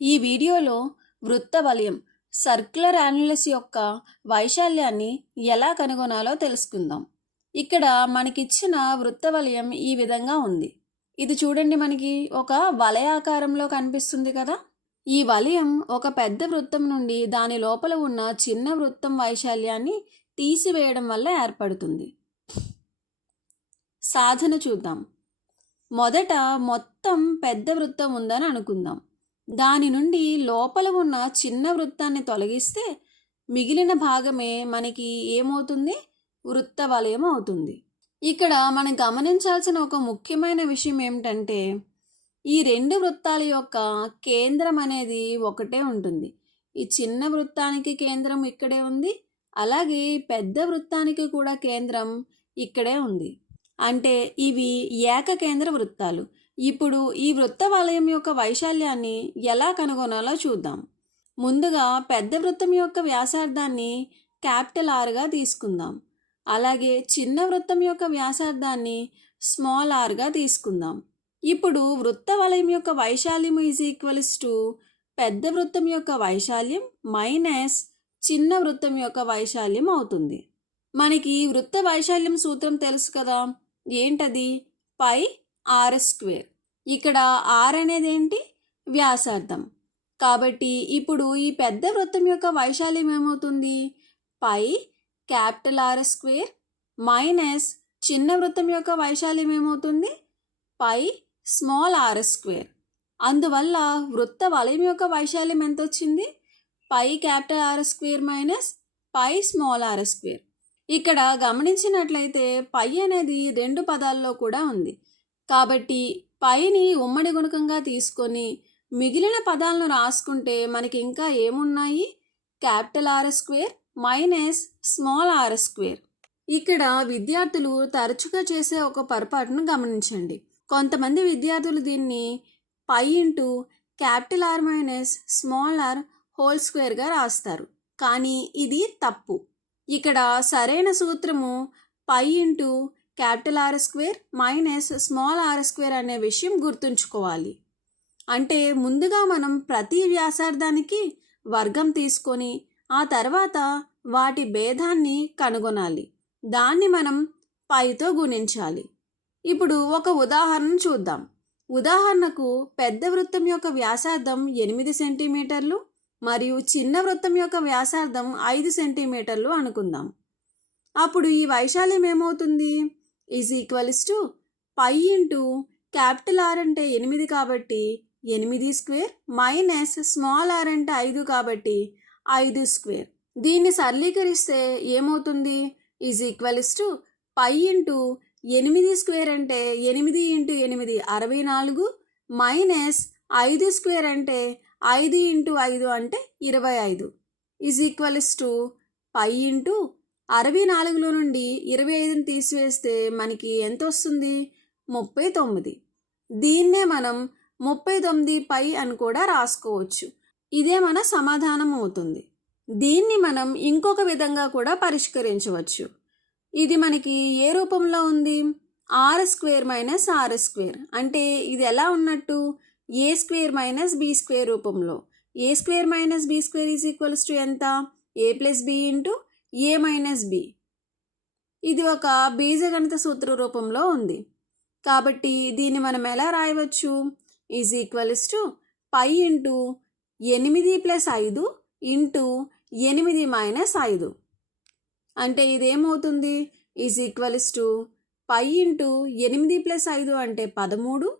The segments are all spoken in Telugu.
ఈ వీడియోలో వృత్త వలయం సర్క్యులర్ యాన్యులస్ యొక్క వైశాల్యాన్ని ఎలా కనుగొనాలో తెలుసుకుందాం. ఇక్కడ మనకిచ్చిన వృత్త వలయం ఈ విధంగా ఉంది. ఇది చూడండి, మనకి ఒక వలయాకారంలో కనిపిస్తుంది కదా. ఈ వలయం ఒక పెద్ద వృత్తం నుండి దాని లోపల ఉన్న చిన్న వృత్తం వైశాల్యాన్ని తీసివేయడం వల్ల ఏర్పడుతుంది. సాధన చూద్దాం. మొదట మొత్తం పెద్ద వృత్తం ఉందని అనుకుందాం. దాని నుండి లోపల ఉన్న చిన్న వృత్తాన్ని తొలగిస్తే మిగిలిన భాగమే మనకి ఏమవుతుంది? వృత్త వలయం అవుతుంది. ఇక్కడ మనం గమనించాల్సిన ఒక ముఖ్యమైన విషయం ఏమిటంటే, ఈ రెండు వృత్తాల యొక్క కేంద్రం అనేది ఒకటే ఉంటుంది. ఈ చిన్న వృత్తానికి కేంద్రం ఇక్కడే ఉంది, అలాగే పెద్ద వృత్తానికి కూడా కేంద్రం ఇక్కడే ఉంది. అంటే ఇవి ఏకకేంద్ర వృత్తాలు. ఇప్పుడు ఈ వృత్త వలయం యొక్క వైశాల్యాన్ని ఎలా కనుగొనాలో చూద్దాం. ముందుగా పెద్ద వృత్తం యొక్క వ్యాసార్థాన్ని క్యాపిటల్ ఆర్గా తీసుకుందాం. అలాగే చిన్న వృత్తం యొక్క వ్యాసార్థాన్ని స్మాల్ ఆర్గా తీసుకుందాం. ఇప్పుడు వృత్త వలయం యొక్క వైశాల్యం ఈజ్ ఈక్వల్స్ టు పెద్ద వృత్తం యొక్క వైశాల్యం మైనస్ చిన్న వృత్తం యొక్క వైశాల్యం అవుతుంది. మనకి వృత్త వైశాల్యం సూత్రం తెలుసు కదా, ఏంటది? పై ఆర్ స్క్వేర్. ఇక్కడ ఆర్ అనేది ఏంటి? వ్యాసార్థం. కాబట్టి ఇప్పుడు ఈ పెద్ద వృత్తం యొక్క వైశాల్యం ఏమవుతుంది? Pi capital R square minus చిన్న వృత్తం యొక్క వైశాల్యం ఏమవుతుంది? Pi small R square. అందువల్ల వృత్త వలయం యొక్క వైశాల్యం ఎంత వచ్చింది? Pi capital R square minus pi small R square. ఇక్కడ గమనించినట్లయితే పై అనేది రెండు పదాల్లో కూడా ఉంది. కాబట్టి పైని ఉమ్మడి గుణకంగా తీసుకొని మిగిలిన పదాలను రాసుకుంటే మనకి ఇంకా ఏమున్నాయి? Capital R square minus small R square. ఇక్కడ విద్యార్థులు తరచుగా చేసే ఒక పొరపాటును గమనించండి. కొంతమంది విద్యార్థులు దీన్ని pi into capital R minus small R whole స్క్వేర్గా రాస్తారు. కానీ ఇది తప్పు. ఇక్కడ సరైన సూత్రము pi into capital R square minus small R square అనే విషయం గుర్తుంచుకోవాలి. అంటే ముందుగా మనం ప్రతి వ్యాసార్థానికి వర్గం తీసుకొని ఆ తర్వాత వాటి భేదాన్ని కనుగొనాలి. దాన్ని మనం పైతో గుణించాలి. ఇప్పుడు ఒక ఉదాహరణ చూద్దాం. ఉదాహరణకు పెద్ద వృత్తం యొక్క వ్యాసార్థం 8 సెంటీమీటర్లు మరియు చిన్న వృత్తం యొక్క వ్యాసార్థం 5 సెంటీమీటర్లు అనుకుందాం. అప్పుడు ఈ వైశాల్యం ఏమవుతుంది? Is equals to pi into capital R అంటే 8 కాబట్టి 8 స్క్వేర్ మైనస్ స్మాల్ ఆర్ అంటే 5 కాబట్టి 5 స్క్వేర్. దీన్ని సరళీకరిస్తే ఏమవుతుంది? Is equals to pi into 8 square అంటే 8 ఇంటూ 8 64 మైనస్ 5 స్క్వేర్ అంటే 5 ఇంటూ 5 అంటే 25 is equals to pi into 64లో నుండి 25ని తీసివేస్తే మనకి ఎంత వస్తుంది? 39. దీన్నే మనం 39 పై అని కూడా రాసుకోవచ్చు. ఇదే మన సమాధానం అవుతుంది. దీన్ని మనం ఇంకొక విధంగా కూడా పరిష్కరించవచ్చు. ఇది మనకి ఏ రూపంలో ఉంది? R square minus R square. అంటే ఇది ఎలా ఉన్నట్టు? A square minus B square రూపంలో. A square minus B square is equals to ఎంత? A plus B into A minus B. ఇది ఒక బీజగణిత సూత్ర రూపంలో ఉంది. కాబట్టి దీన్ని మనం ఎలా రాయవచ్చు? Is equals to pi into 8 plus 5 into 8 minus 5. అంటే ఇదేమవుతుంది? Is equals to pi into 8 plus 5 అంటే 13,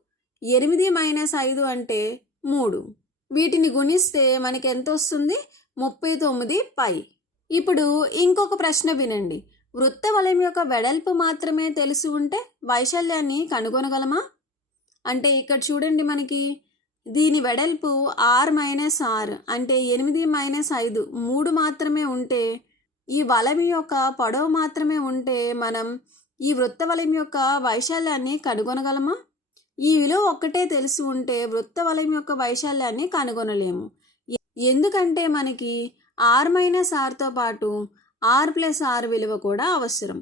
8 మైనస్ 5 అంటే 3. వీటిని గుణిస్తే మనకి ఎంత వస్తుంది? 39 పై. ఇప్పుడు ఇంకొక ప్రశ్న వినండి. వృత్త వలయం యొక్క వెడల్పు మాత్రమే తెలిసి ఉంటే వైశాల్యాన్ని కనుగొనగలమా? అంటే ఇక్కడ చూడండి, మనకి దీని వెడల్పు ఆర్ మైనస్ ఆర్ అంటే 8 మైనస్ 5 3 మాత్రమే ఉంటే, ఈ వలయం యొక్క పొడవు మాత్రమే ఉంటే మనం ఈ వృత్త వలయం యొక్క వైశాల్యాన్ని కనుగొనగలమా? ఈ విలువ ఒక్కటే తెలిసి ఉంటే వృత్త వలయం యొక్క వైశాల్యాన్ని కనుగొనలేము. ఎందుకంటే మనకి ఆర్ మైనస్ ఆర్తో పాటు ఆర్ ప్లస్ ఆర్ విలువ కూడా అవసరం.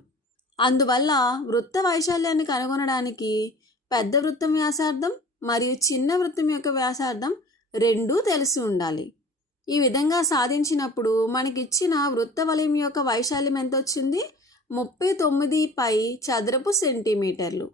అందువల్ల వృత్త వైశాల్యాన్ని కనుగొనడానికి పెద్ద వృత్తం వ్యాసార్థం మరియు చిన్న వృత్తం యొక్క వ్యాసార్థం రెండూ తెలిసి ఉండాలి. ఈ విధంగా సాధించినప్పుడు మనకిచ్చిన వృత్త వలయం యొక్క వైశాల్యం ఎంత వచ్చింది? 39 పై చదరపు సెంటీమీటర్లు.